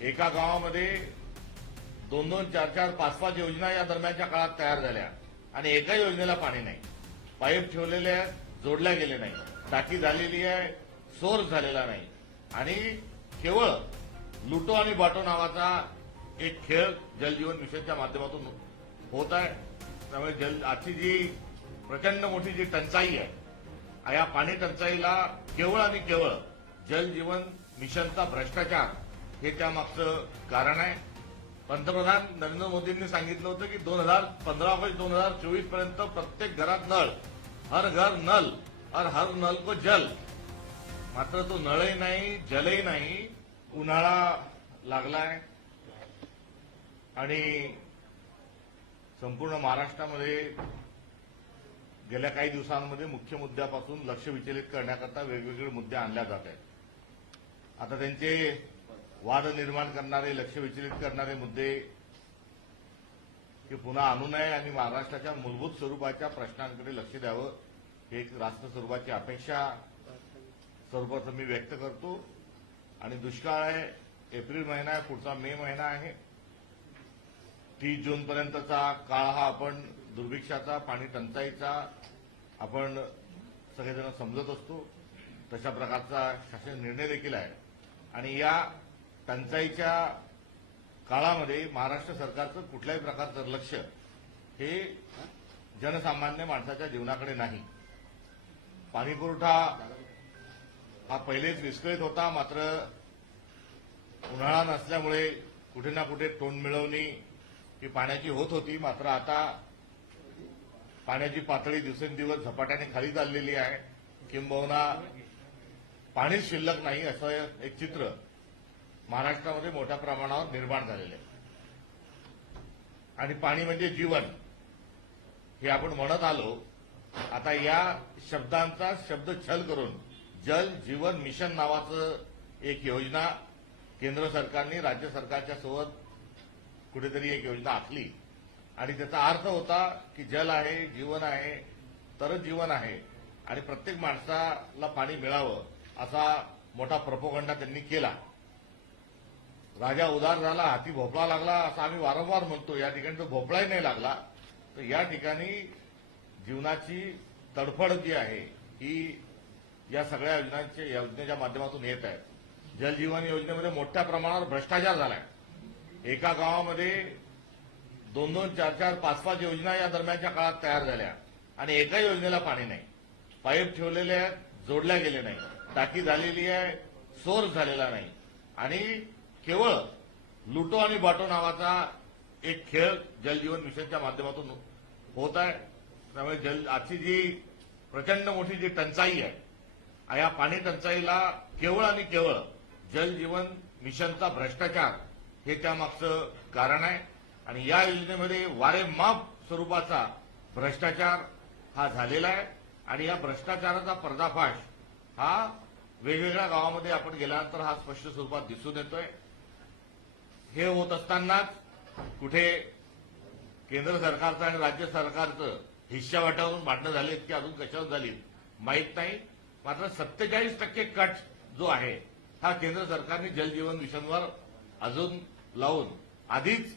एका गावामध्ये दोन दोन चार चार पाच पाच योजना या दरम्यानच्या काळात तयार झाल्या. आणि एका योजनेला पाणी नाही. पाईप ठेवलेले आहेत जोडल्या गेले नाही. टाकी झालेली आहे सोर्स झालेला नाही. आणि केवळ लुटो आणि बाटो नावाचा एक खेळ जलजीवन मिशनच्या माध्यमातून होत आहे. त्यामुळे जल आजची जी प्रचंड मोठी जी टंचाई आहे या पाणी टंचाईला केवळ आणि केवळ जल जीवन मिशनचा भ्रष्टाचार हे त्यामागचं कारण आहे. पंतप्रधान नरेंद्र मोदींनी सांगितलं होतं की दोन हजार पंधरा ऑगस्ट दोन हजार चोवीसपर्यंत प्रत्येक घरात नळ. हर घर नल और हर नल को जल. मात्र तो नळही नाही जलही नाही उन्हाळा लागलाय. आणि संपूर्ण महाराष्ट्रामध्ये गेल्या काही दिवसांमध्ये मुख्य मुद्द्यापासून लक्ष विचलित करण्याकरता वेगवेगळे मुद्दे आणल्या जात आहेत. आता त्यांचे वाद निर्माण करणारे लक्ष विचलित करणारे मुद्दे हे पुन्हा आणू नये आणि महाराष्ट्राच्या मूलभूत स्वरूपाच्या प्रश्नांकडे लक्ष द्यावं ही एक राष्ट्र स्वरूपाची अपेक्षा स्वरूपाचं मी व्यक्त करतो. आणि दुष्काळ आहे एप्रिल महिना आहे पुढचा मे महिना आहे. तीस जूनपर्यंतचा काळ हा आपण दुर्भिक्षाचा पाणी टंचाईचा आपण सगळेजण समजत असतो. तशा प्रकारचा शासन निर्णय देखील आहे. आणि या टंचाईच्या काळामध्ये महाराष्ट्र सरकारचं कुठल्याही प्रकारचं लक्ष हे जनसामान्य माणसाच्या जीवनाकडे नाही. पाणीपुरवठा हा पहिलेच विस्कळीत होता मात्र उन्हाळा नसल्यामुळे कुठे ना कुठे तोंड मिळवणी ही पाण्याची होत होती. मात्र आता पाण्याची पातळी दिवसेंदिवस झपाट्याने खाली चाललेली आहे. किंबहुना पाणीच शिल्लक नाही असं एक चित्र महाराष्ट्रामध्ये मोठ्या प्रमाणावर निर्माण झालेले आहे. आणि पाणी म्हणजे जीवन. हे आपण म्हणत आलो आता या शब्दांचा शब्द छल करून जल जीवन मिशन नावाचं एक योजना केंद्र सरकारने राज्य सरकारच्या सोबत कुठेतरी एक योजना आखली. आणि त्याचा अर्थ होता की जल आहे जीवन आहे तरच जीवन आहे. आणि प्रत्येक माणसाला पाणी मिळावं असा मोठा प्रपोगंडा त्यांनी केला. राजा उदार झाला हाती भोपळा लागला असं आम्ही वारंवार म्हणतो. या ठिकाणी तो भोपळाही नाही लागला. तर या ठिकाणी जीवनाची तडफड जी आहे ही या सगळ्या योजनांच्या योजनेच्या माध्यमातून येत आहे. जलजीवन योजनेमध्ये मोठ्या प्रमाणावर भ्रष्टाचार झालाय. एका गावामध्ये दोन दोन चार चार पाच पाच योजना या दरम्यानच्या काळात तयार झाल्या. आणि एका योजनेला पाणी नाही. पाईप ठेवलेले आहेत जोडल्या गेले नाही टाकी झालेली आहे सोर्स झालेला नाही. आणि केवळ लुटो आणि बाटो नावाचा एक खेळ जलजीवन मिशनच्या माध्यमातून होत आहे. त्यामुळे जल आजची जी प्रचंड मोठी जी टंचाई आहे या पाणी टंचाईला केवळ आणि केवळ जलजीवन मिशनचा भ्रष्टाचार हे त्यामागचं कारण आहे. आणि या योजनेमध्ये वारेमाप स्वरूपाचा भ्रष्टाचार हा झालेला आहे. आणि या भ्रष्टाचाराचा पर्दाफाश हा वेगवेगळ्या गावामध्ये आपण गेल्यानंतर हा स्पष्ट स्वरूपात दिसून येतोय. हे होत असतानाच कुठे केंद्र सरकारचं आणि राज्य सरकारचं हिश्शा वाटावरून भांडणं झालीत की अजून कशावर झाली माहीत नाही. मात्र सत्तेचाळीस टक्के कट जो आहे हा केंद्र सरकारने जलजीवन मिशनवर अजून लावून आधीच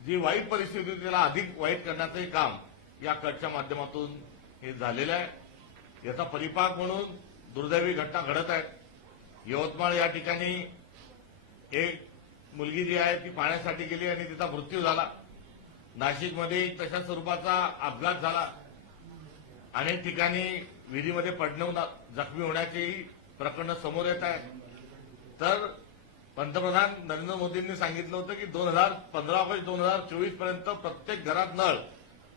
जी वाईट परिस्थिती होती त्याला अधिक वाईट करण्याचंही काम या कटच्या माध्यमातून हे झालेलं आहे. याचा परिपाक म्हणून दुर्दैवी घटना घडत आहेत यवतमाळ या ठिकाणी एक मुलगी जी आहे ती पाण्यासाठी गेली आणि तिचा मृत्यू झाला. नाशिकमध्ये तशा स्वरूपाचा अपघात झाला. अनेक ठिकाणी विहिरीमध्ये पडणं जखमी होण्याचेही प्रकरणं समोर येत आहेत. तर पंतप्रधान नरेंद्र मोदींनी सांगितलं होतं की दोन हजार पंधरा ऑगस्ट दोन हजार चोवीसपर्यंत प्रत्येक घरात नळ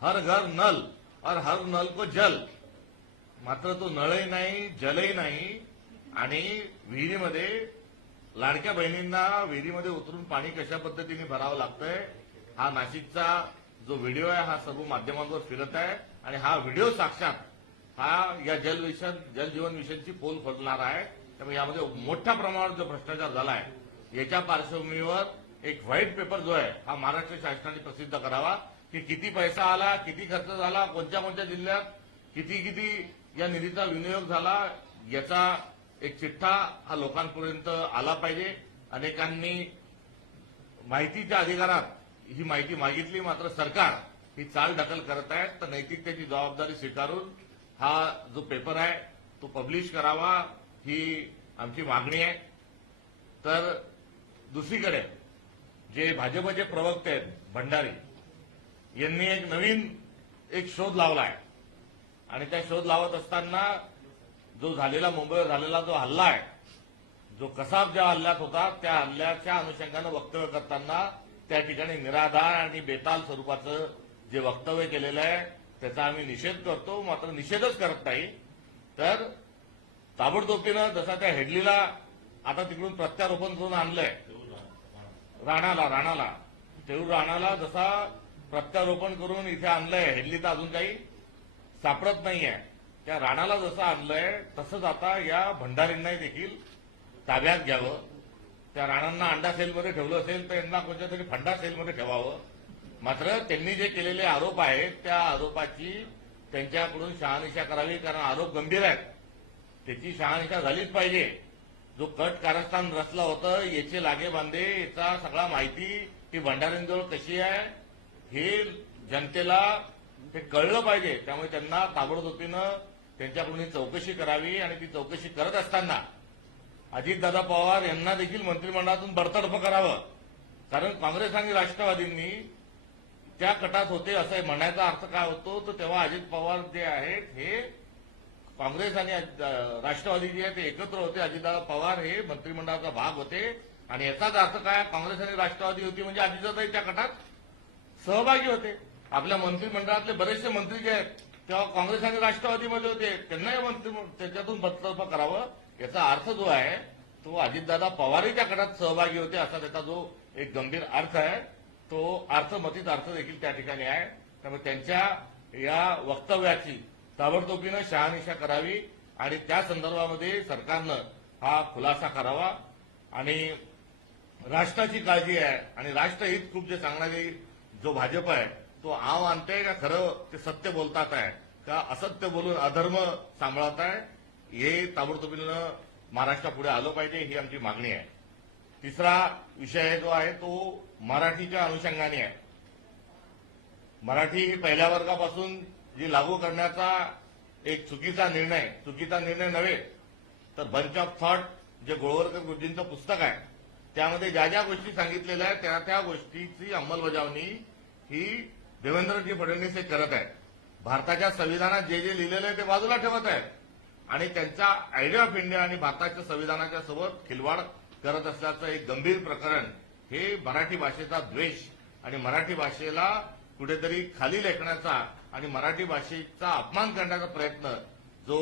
हर घर नल और हर नल को जल. मात्र तो नळही नाही जलही नाही. आणि विहिरीमध्ये लाडक्या बहिणींना विहिरीमध्ये उतरून पाणी कशा पद्धतीने भरावं लागतंय हा नाशिकचा जो व्हिडिओ आहे हा सर्व माध्यमांवर फिरत आहे आणि हा व्हिडिओ साक्षात हा या जल मिशन जल जीवन मिशनची पोल खोलणार आहे. त्यामुळे यामध्ये मोठ्या प्रमाणावर जो भ्रष्टाचार झाला आहे याच्या पार्श्वभूमीवर एक व्हाईट पेपर जो आहे हा महाराष्ट्र शासनाने प्रसिद्ध करावा की किती पैसा आला किती खर्च झाला कोणत्या कोणत्या जिल्ह्यात किती किती या निधीचा विनियोग झाला याचा एक चिठ्ठा हा लोकांपर्यंत आला पाहिजे. अनेकांनी माहितीच्या अधिकारात ही माहिती मागितली मात्र सरकार ही चाल ढकल करत आहे. तर नैतिकतेची जबाबदारी स्वीकारून हा जो पेपर आहे तो पब्लिश करावा ही आमची मागणी आहे. तर दुसरीकडे जे भाजपचे प्रवक्ते आहेत भंडारी यांनी एक नवीन एक शोध लावला आहे आणि त्या शोध लावत असताना जो झालेला मुंबईवर झालेला जो हल्ला आहे जो कसाब ज्या हल्ल्यात होता त्या हल्ल्याच्या अनुषंगानं वक्तव्य करताना त्या ठिकाणी निराधार आणि बेताल स्वरूपाचं जे वक्तव्य केलेलं आहे त्याचा आम्ही निषेध करतो. मात्र निषेधच करत नाही. तर ताबडतोबीनं जसा त्या हेडलीला आता तिकडून प्रत्यारोपण करून आणलंय. राणाला राणाला. तेऊर राणाला जसा प्रत्यारोपण करून इथे आणलंय हेडली तर अजून काही सापडत नाहीये. त्या राणाला जसं आणलंय तसंच आता या भंडारींनाही देखील ताब्यात घ्यावं. त्या राणांना अंडा सेलमध्ये ठेवलं असेल तर यांना कोणत्या तरी फंडा सेलमध्ये ठेवावं. मात्र त्यांनी जे केलेले आरोप आहेत त्या आरोपाची त्यांच्याकडून शहानिशा करावी कारण आरोप गंभीर आहेत. त्याची शहानिशा झालीच पाहिजे. जो कट कारस्थान रचलं होतं याचे लागे बांधे याचा सगळा माहिती ही भंडाऱ्यांजवळ कशी आहे हे जनतेला हे कळलं पाहिजे. त्यामुळे त्यांना ताबडतोबीनं त्यांच्याकडून चौकशी करावी आणि ती चौकशी करत असताना अजितदादा पवार यांना देखील मंत्रिमंडळातून बडतर्फ करावं. कारण काँग्रेस आणि राष्ट्रवादींनी त्या कटात होते असं म्हणायचा अर्थ काय होतो? तर तेव्हा अजित पवार जे आहेत हे काँग्रेस आणि राष्ट्रवादी जे आहेत ते एकत्र होते. अजितदादा पवार हे मंत्रिमंडळाचा भाग होते. आणि याचाच अर्थ काय? काँग्रेस आणि राष्ट्रवादी होती म्हणजे अजितदादाही त्या गटात सहभागी होते. आपल्या मंत्रिमंडळातले बरेचसे मंत्री जे आहेत तेव्हा काँग्रेस आणि राष्ट्रवादीमध्ये होते त्यांनाही म्हणते त्याच्यातून बदतर्फ करावं. याचा अर्थ जो आहे तो अजितदादा पवारही त्या गटात सहभागी होते असा त्याचा जो एक गंभीर अर्थ आहे. तो अर्थमतीत अर्थ देखील त्या ठिकाणी आहे. त्यामुळे त्यांच्या या वक्तव्याची ताबडतोबीनं शहानिशा करावी आणि त्या संदर्भामध्ये सरकारनं हा खुलासा करावा. आणि राष्ट्राची काळजी आहे. आणि राष्ट्रहित खूप जे सांगणारी जो भाजप आहे तो आव आणते का खरं ते सत्य बोलतात आहे. का असत्य बोलून अधर्म सांभाळत आहे हे ताबडतोबीनं महाराष्ट्रापुढे आलं पाहिजे ही आमची मागणी आहे. तिसरा विषय जो आहे तो मराठीच्या अनुषंगाने आहे. मराठी ही पहिल्या वर्गापासून जी लागू करण्याचा एक चुकीचा निर्णय चुकीचा निर्णय नव्हे तर बंच ऑफ थॉट जे गोळवरकर गुरुजींचं पुस्तक आहे त्यामध्ये ज्या ज्या गोष्टी सांगितलेल्या आहेत त्या त्या गोष्टीची अंमलबजावणी ही देवेंद्रजी फडणवीस हे करत आहेत. भारताच्या संविधानात जे जे लिहिलेलं आहे ते बाजूला ठेवत आहेत. आणि त्यांचा आयडिया ऑफ इंडिया आणि भारताच्या संविधानाच्या सोबत खिलवाड करत असल्याचं एक गंभीर प्रकरण हे मराठी भाषेचा द्वेष आणि मराठी भाषेला कुठेतरी खाली लेखण्याचा आणि मराठी भाषेचा अपमान करण्याचा प्रयत्न जो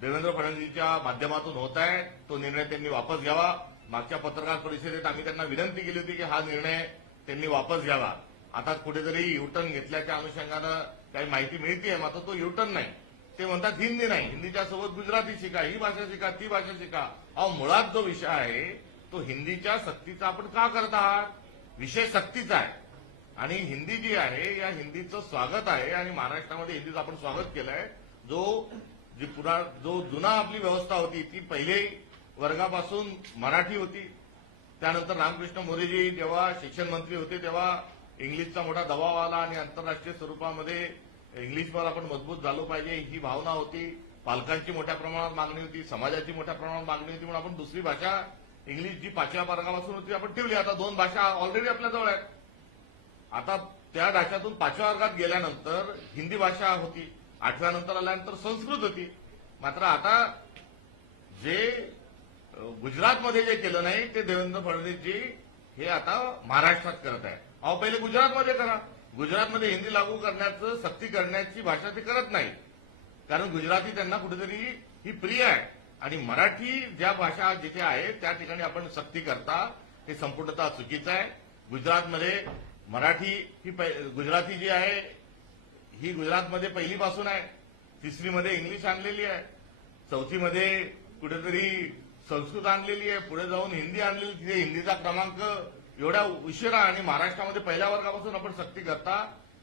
देवेंद्र फडणवीसच्या माध्यमातून होत आहे तो निर्णय त्यांनी वापस घ्यावा. मागच्या पत्रकार परिषदेत आम्ही त्यांना विनंती केली होती की हा निर्णय त्यांनी वापस घ्यावा. आता कुठेतरी युटर्न घेतल्याच्या अनुषंगानं काही माहिती मिळतीये मात्र तो युटर्न नाही. ते म्हणतात हिंदी नाही. हिंदीच्या सोबत गुजराती शिका ही भाषा शिका ती भाषा शिका. अहो मुळात जो विषय आहे तो हिंदीच्या सक्तीचा आपण का करत आहात? विषय सक्तीचा आहे. आणि हिंदी जी आहे या हिंदीचं स्वागत आहे आणि महाराष्ट्रामध्ये हिंदीचं आपण स्वागत केलंय. जो जी पुरा जो जुना आपली व्यवस्था होती ती पहिले वर्गापासून मराठी होती. त्यानंतर रामकृष्ण मोरेजी जेव्हा शिक्षण मंत्री होते तेव्हा इंग्लिशचा मोठा दबाव आला आणि आंतरराष्ट्रीय स्वरूपामध्ये इंग्लिशवर आपण मजबूत झालो पाहिजे ही भावना होती. पालकांची मोठ्या प्रमाणात मागणी होती समाजाची मोठ्या प्रमाणात मागणी होती म्हणून आपण दुसरी भाषा इंग्लिश जी पाचव्या वर्गापासून होती आपण ठेवली. आता दोन भाषा ऑलरेडी आपल्याजवळ आहेत. आता त्या भाषातून पाचव्या वर्गात गेल्यानंतर हिंदी भाषा होती. आठव्यानंतर आल्यानंतर संस्कृत होती. मात्र आता जे गुजरातमध्ये जे केलं नाही ते देवेंद्र फडणवीसजी हे आता महाराष्ट्रात करत आहे अहो पहिले गुजरातमध्ये करा. गुजरातमध्ये हिंदी लागू करण्याचं सक्ती करण्याची भाषा ते करत नाही कारण गुजराती त्यांना कुठेतरी ही प्रिय आहे. आणि मराठी ज्या भाषा जिथे आहे त्या ठिकाणी आपण सक्ती करता हे संपूर्णतः चुकीचं आहे. गुजरातमध्ये मराठी ही गुजराती जी आहे ही गुजरातमध्ये पहिलीपासून आहे. तिसरीमध्ये इंग्लिश आणलेली आहे. चौथीमध्ये कुठेतरी संस्कृत आणलेली आहे. पुढे जाऊन हिंदी आणलेली तिथे हिंदीचा क्रमांक एवढ्या उशिरा आणि महाराष्ट्रामध्ये पहिल्या वर्गापासून आपण सक्ती करता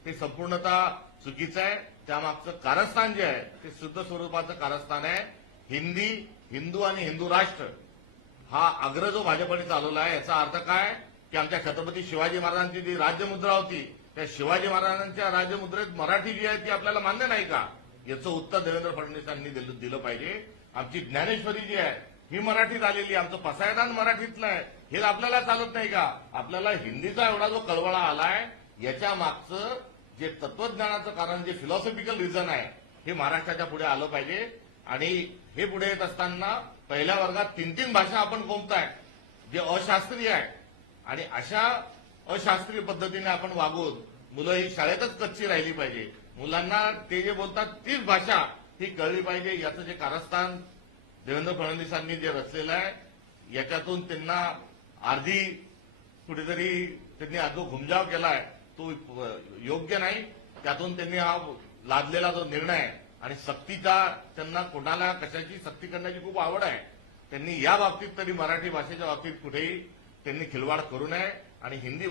हे संपूर्णतः चुकीचं आहे. त्यामागचं कारस्थान जे आहे ते शुद्ध स्वरूपाचं कारस्थान आहे. हिंदी हिंदू आणि हिंदू राष्ट्र हा अग्र जो भाजपने चालवला आहे याचा अर्थ काय? की आमच्या छत्रपती शिवाजी महाराजांची जी राज्यमुद्रा होती त्या शिवाजी महाराजांच्या राज्यमुद्रेत मराठी जी आहे ती आपल्याला मान्य नाही का? याचं उत्तर देवेंद्र फडणवीसांनी दिलं दिलं पाहिजे. आमची ज्ञानेश्वरी जी आहे ही मराठीत आलेली आहे. आमचं पसायदान मराठीतलं आहे हे आपल्याला चालत नाही का? आपल्याला हिंदीचा एवढा जो कळवळा आलाय याच्या मागचं जे तत्वज्ञानाचं कारण जे फिलॉसॉफिकल रिझन आहे हे महाराष्ट्राच्या पुढे आलं पाहिजे. आणि हे पुढे येत असताना पहिल्या वर्गात तीन तीन भाषा आपण कोणताय? जे अशास्त्रीय आहे. आणि अशा अशास्त्रीय पद्धतीने आपण वागून मुलं ही शाळेतच कच्ची राहिली पाहिजे. मुलांना ते जे बोलतात तीच भाषा ही कळली पाहिजे. याचं जे कारस्थान देवेंद्र फडणवीसांनी जे रचलेलं आहे याच्यातून त्यांना अर्धी कुठेतरी त्यांनी जो घुमजाव केलाय तो योग्य नाही. त्यातून त्यांनी हा लादलेला जो निर्णय आहे आणि सक्तीचा त्यांना कोणाला कशाची सक्ती करण्याची खूप आवड आहे. त्यांनी या बाबतीत तरी मराठी भाषेच्या बाबतीत कुठेही त्यांनी खिलवाड करू नये आणि हिंदी